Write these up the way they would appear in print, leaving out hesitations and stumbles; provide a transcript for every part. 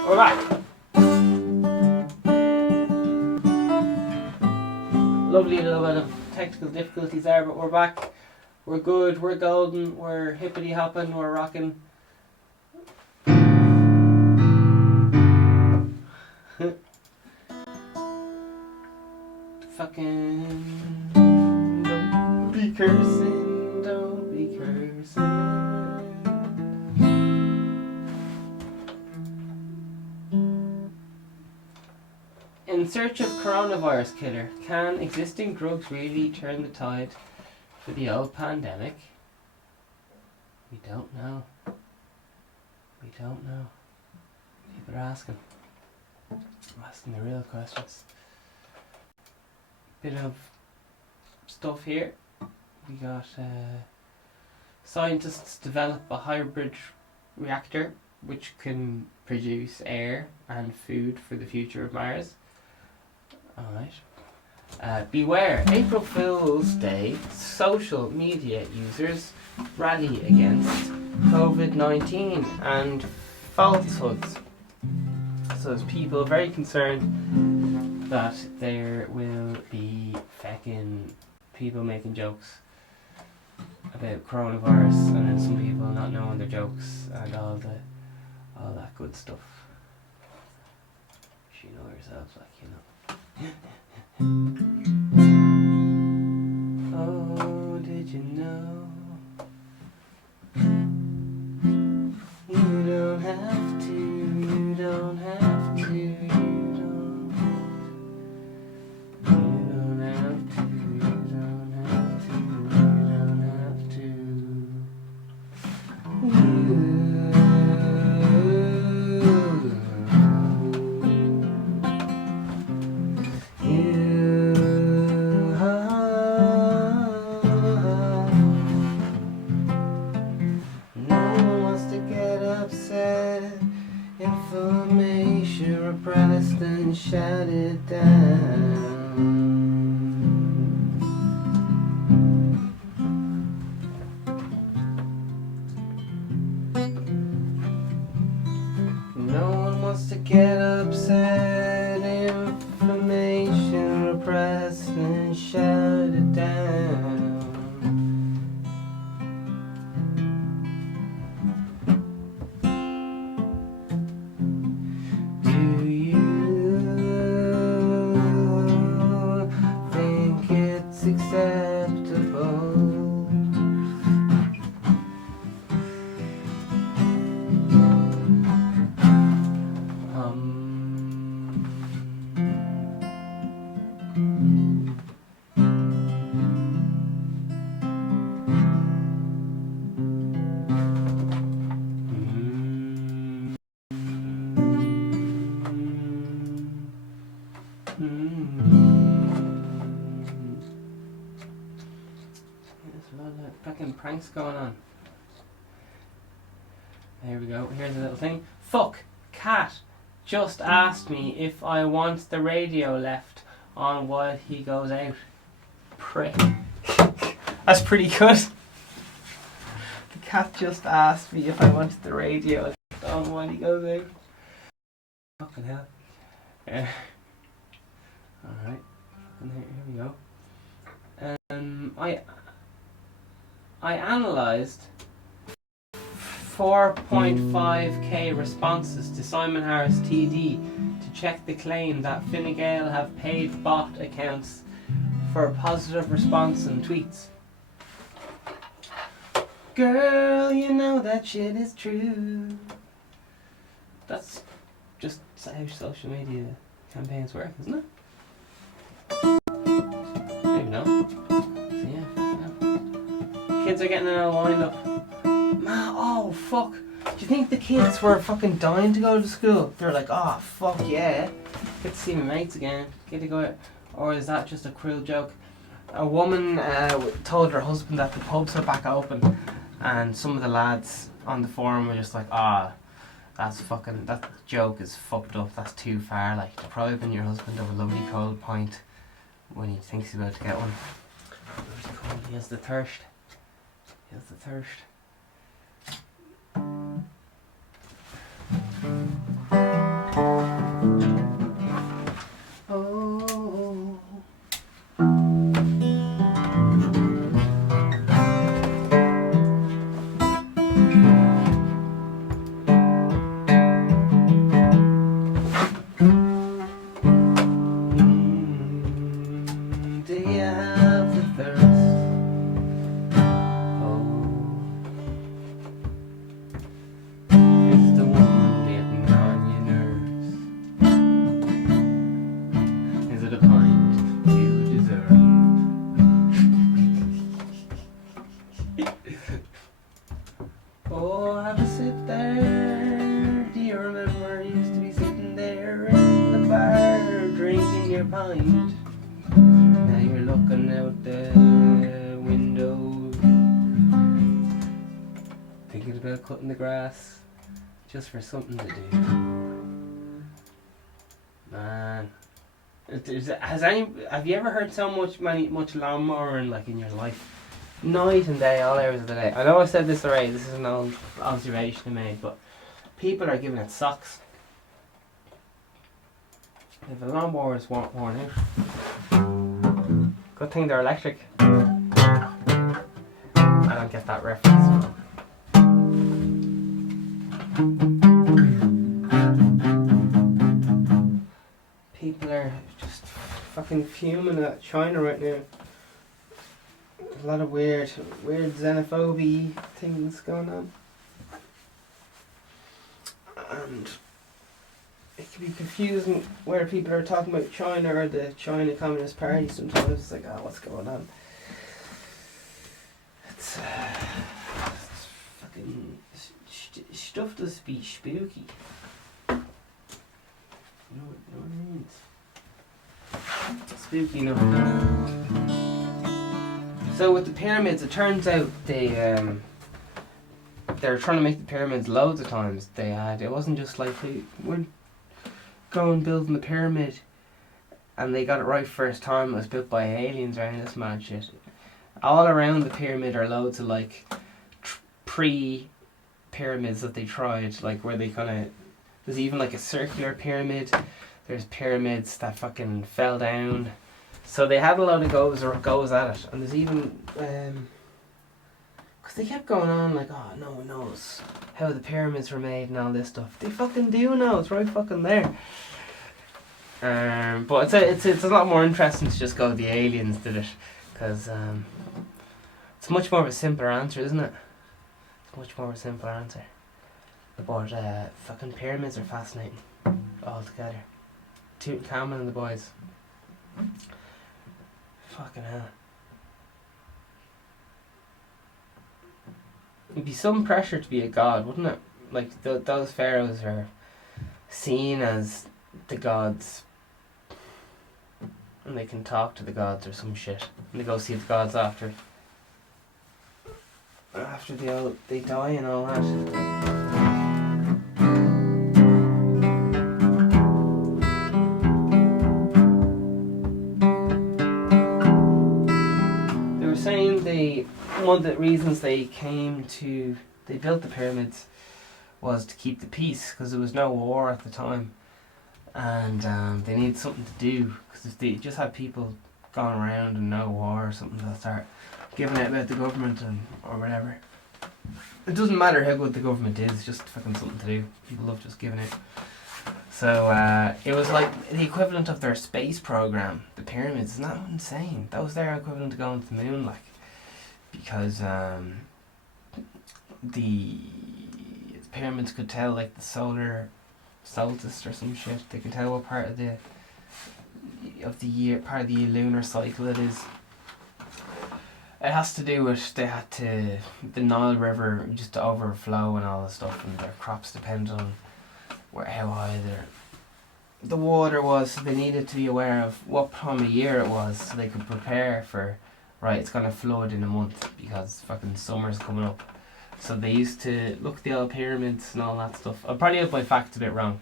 Alright, we're back. Lovely little bit of technical difficulties there, but we're back. We're good, we're golden, we're hippity hopping, we're rocking. Fucking don't be cursing, don't be cursing. In search of coronavirus killer, can existing drugs really turn the tide for the old pandemic? We don't know. We don't know. People are asking. I'm asking the real questions. Bit of stuff here. We got scientists develop a hybrid reactor which can produce air and food for the future of Mars. Alright. Beware, April Fool's Day, social media users rally against COVID-19 and falsehoods. So there's people very concerned that there will be fucking people making jokes about coronavirus and then some people not knowing their jokes and all that good stuff. You know yourselves, like, you know. Oh, did you know? You don't have to, you don't have to, you don't have to, you don't have to, you don't have to. Information repressed and shouted down. No one wants to get upset. Information repressed and shouted down. Acceptable. There's a lot of fucking pranks going on. There we go. Here's a little thing. Fuck. Cat just asked me if I want the radio left on while he goes out. Prick. That's pretty good. The cat just asked me if I wanted the radio left on while he goes out. Fucking hell. Alright. Here we go. I analysed 4.5k responses to Simon Harris TD to check the claim that Fine Gael have paid bot accounts for a positive response in tweets. Girl, you know that shit is true. That's just how social media campaigns work, isn't it? Maybe not. So yeah, kids are getting an all wind up. Man, oh fuck. Do you think the kids were fucking dying to go to school? They're like, oh fuck yeah. Get to see my mates again. Get to go out. Or is that just a cruel joke? A woman told her husband that the pubs are back open, and some of the lads on the forum were just like, that joke is fucked up, that's too far, like depriving your husband of a lovely cold pint when he thinks he's about to get one. He has the thirst. He has the thirst. mind. Now you're looking out the window, thinking about cutting the grass just for something to do. Man, have you ever heard so much lawnmowing like in your life? Night and day, all hours of the day. I know I said this already, this is an old observation I made, but people are giving it socks. If the lawnmower is worn out, good thing they're electric. I don't get that reference. People are just fucking fuming at China right now. A lot of weird xenophobia things going on. And it can be confusing where people are talking about China or the China Communist Party sometimes. It's like, oh, what's going on? It's fucking stuff does be spooky. You know what it means? Spooky enough. So with the pyramids, it turns out they're trying to make the pyramids loads of times. It wasn't just like they went going building the pyramid and they got it right first time. It was built by aliens or any of this mad shit. All around the pyramid are loads of like pre-pyramids that they tried, like where they kind of, there's even like a circular pyramid. There's pyramids that fucking fell down. So they had a lot of goes at it, and there's even because they kept going on like, oh, no one knows how the pyramids were made and all this stuff. They fucking do know, it's right fucking there. But it's a lot more interesting to just go the aliens did it, because it's much more of a simpler answer, isn't it? It's much more of a simpler answer. But fucking pyramids are fascinating altogether. Tutankhamun and the boys. Fucking hell. It'd be some pressure to be a god, wouldn't it? Like those pharaohs are seen as the gods, and they can talk to the gods or some shit, and they go see the gods after they die and all that. Saying one of the reasons they built the pyramids was to keep the peace, because there was no war at the time, and they needed something to do, because if they just had people going around and no war or something, they'll start giving out about the government or whatever. It doesn't matter how good the government is, it's just fucking something to do. People love just giving it. So it was like the equivalent of their space program, the pyramids. Isn't that insane? That was their equivalent to going to the moon, like, because the pyramids could tell like the solar solstice or some shit. They could tell what part of the lunar cycle it is. It has to do with the Nile River just to overflow and all this stuff, and their crops depend on how high the water was, so they needed to be aware of what time of year it was, so they could prepare for, right, it's gonna flood in a month because fucking summer's coming up. So they used to look at the old pyramids and all that stuff. I'll probably have my facts a bit wrong,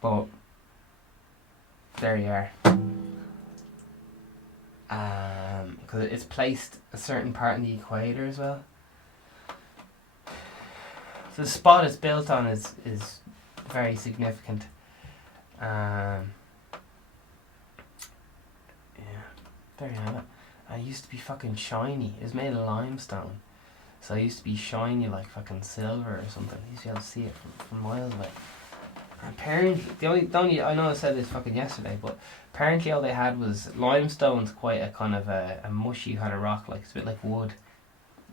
but there you are. Because it's placed a certain part in the equator as well. So the spot it's built on is very significant. Yeah, there you have it. I used to be fucking shiny. It was made of limestone, so I used to be shiny like fucking silver or something. I used to be able to see it from miles away. And apparently, the only I know I said this fucking yesterday, but apparently all they had was limestone's quite a kind of a mushy kind of rock, like it's a bit like wood,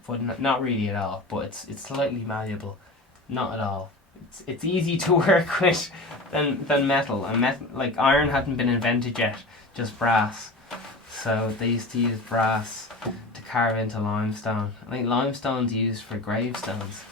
but not really at all. But it's slightly malleable, not at all. It's easy to work with than metal, and like iron hadn't been invented yet, just brass. So they used to use brass to carve into limestone. I think limestone's used for gravestones.